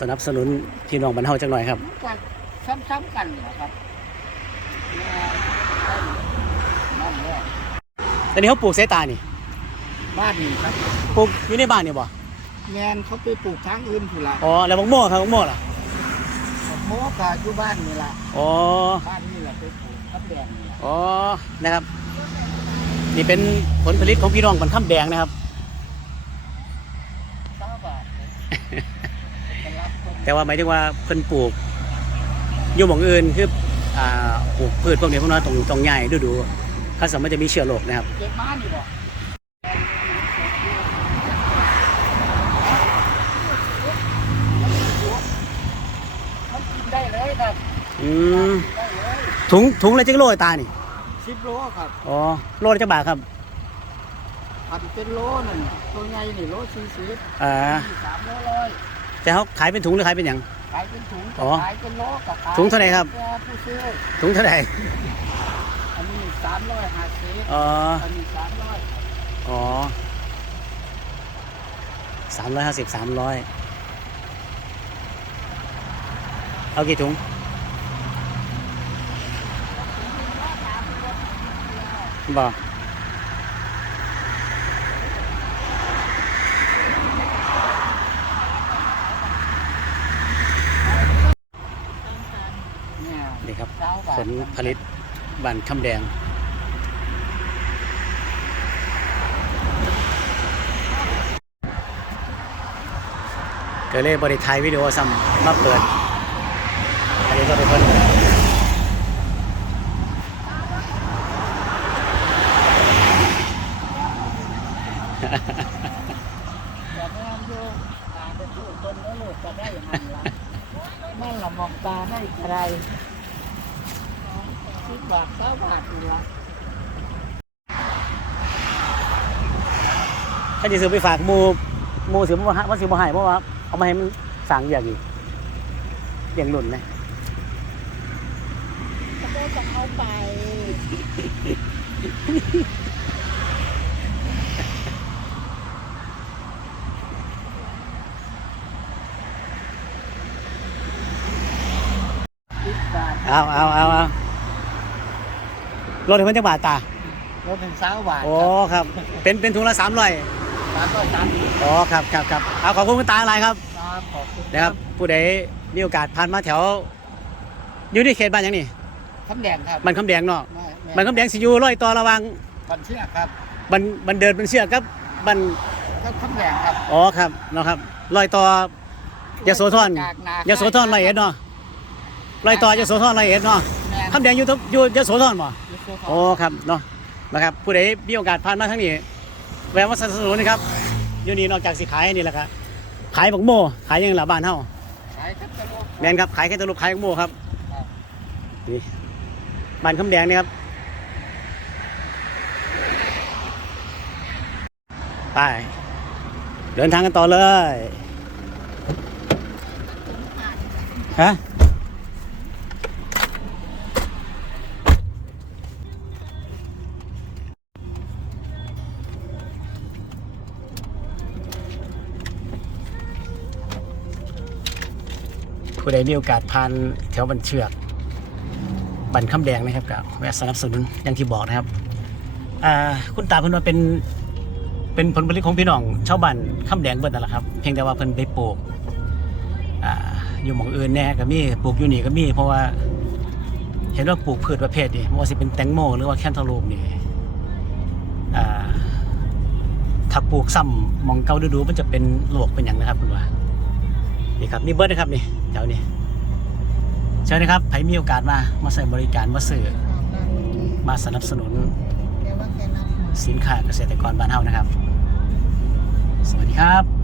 สนับสนุนพี่น้องบรรเทาจังหน่อยครับ ก็ซ้ำๆกันนะครับแม่นั่นแหละตอนนี้เขาปลูกเสตานี่บ้านนี้ครับปลูกอยู่ในบ้านนี่บ่แมนเขาไปปลูกทางอื่นผู้ละอ๋อแล้วบักโม่ครับบักโม่ล่ะโมกาอยู่บ้านนี่ละอ๋อบ้านนี่แหละไปปลูกทับแดงนี่ล่ะอ๋อนะครับ นี่เป็นผลผลิตของพี่น้องบันค่ำแดงนะครับ เก้าบาทเลยจะรับคน แต่ว่าหมายถึงว่าเพิ่นปลูกอยู่หม่องอื่นคืออ่าปลูกพืชพวกนี้พวกนั้นตรงตรงใหญ่ดูดูๆเขาสามารถจะมีเชื้อโรคนะครับเก็บมานี่บ่มันกินได้เลยครับอืมได้เลยถุงถุงละจักโลไอ้ตานี่สิบโลครับอ๋อโลละจักบาทครับผัดเป็นโลนั่นตัวใหญ่นี่โลสี่สิบอ่าสามโลร้อย แต่เขาขายเป็นถุงหรือขายเป็นหยังขายเป็นถุงอ๋อขายเป็นโลกับขายถุงเท่าไหร่ครับแก่ผู้ซื้อถุงเท่าไหร่อันนี้สามร้อยห้าสิบอ๋ออันนี้สามร้อยอ๋อสามร้อยห้าสิบสามร้อยเอากี่ถุงบอก เนี่ย นี่ครับ เก้าบาท ผลผลิตบันคำแดงก็เลยบริถ่ายวิดีโอซ้ำมาเปิด อันนี้ก็เป็นคนแต่แม่โยกตาเป็นผู้ต้นแล้วลูกจะได้หันหลังนั่นละมองตาได้ใคร สิบบาทเก้าบาทนี่ละถ้าจะซื้อไปฝากหมูหมูสิบว่าว่าสิบว่าหายเพราะว่าเอามาให้มันสั่งอย่างอีกเลี้ยงหลุ่นนะเขาก็จะเอาไปสิบบาทเอาเอาเอาเอา รถให้มันจังบาทตา รถถึงสาวบาทโอ้ครับ เป็นเป็นถุงละสามร้อยสามร้อยสามสิบอ๋อครับครับครับเอาขอบคุณคุณตาอะไรครับครับขอบคุณนะครับผู้ใดมีโอกาสผ่านมาแถวอยู่ในเขตบ้านหยังนี่คำแดงครับมันคำแดงเนาะไม่ไม่มันคำแดงสิอยู่ร้อยต่อระหวังบันเชือกครับบันบันเดินเป็นเชือกครับบันก็คำแดงครับอ๋อครับเนาะครับร้อยต่อยโสธรจากนายโสธรร้อยเอ็ดเนาะร้อยต่อยโสธรร้อยเอ็ดเนาะแม่น คำแดงอยู่ทบอยู่ยโสธรบ่ยโสธรโอ้ครับเนาะนะครับผู้ใดมีโอกาสผ่านมาทางนี้แวะมาสนับสนุนนะครับอยู่นี่นอกจากสิขายนี่แหละครับขายบักโม่ขายอยังหลับ้านเฮาขายทับกระโหลกแมนครับขายแค่ตะลุกขายบักโม่ครับครับนี่บ้านคำแดงนี่ครับไปเดินทางกันต่อเลยฮะ ผู้ใดมีโอกาสผ่านแถวบันเชือก บันคำแดงนะครับกับแวะสนับสนุนอย่างที่บอกนะครับคุณตาเพิ่นว่าเป็นเป็นผลผลิตของพี่น้องชาวบ้านคำแดงเบิดนั่นแหละครับเพียงแต่ว่าเพิ่นไปปลูกอยู่หม่องอื่นแน่ก็มีปลูกอยู่นี่ก็มีเพราะว่าเห็นว่าปลูกพืชประเภทนี้ไม่ว่าสิเป็นแตงโมหรือว่าแคนตาลูปนี่ถ้าปลูกซ้ำมองเก่าดูๆมันจะเป็นโรคเป็นอย่างนะครับคุณว่า นี่ครับมีเบิร์ดนะครับนี่แถวนี้เชิญนะครับใครมีโอกาสมามาใส่บริการมาสื่อมาสนับสนุน สินค้าเกษตรกรบ้านเฮานะครับ สวัสดีครับ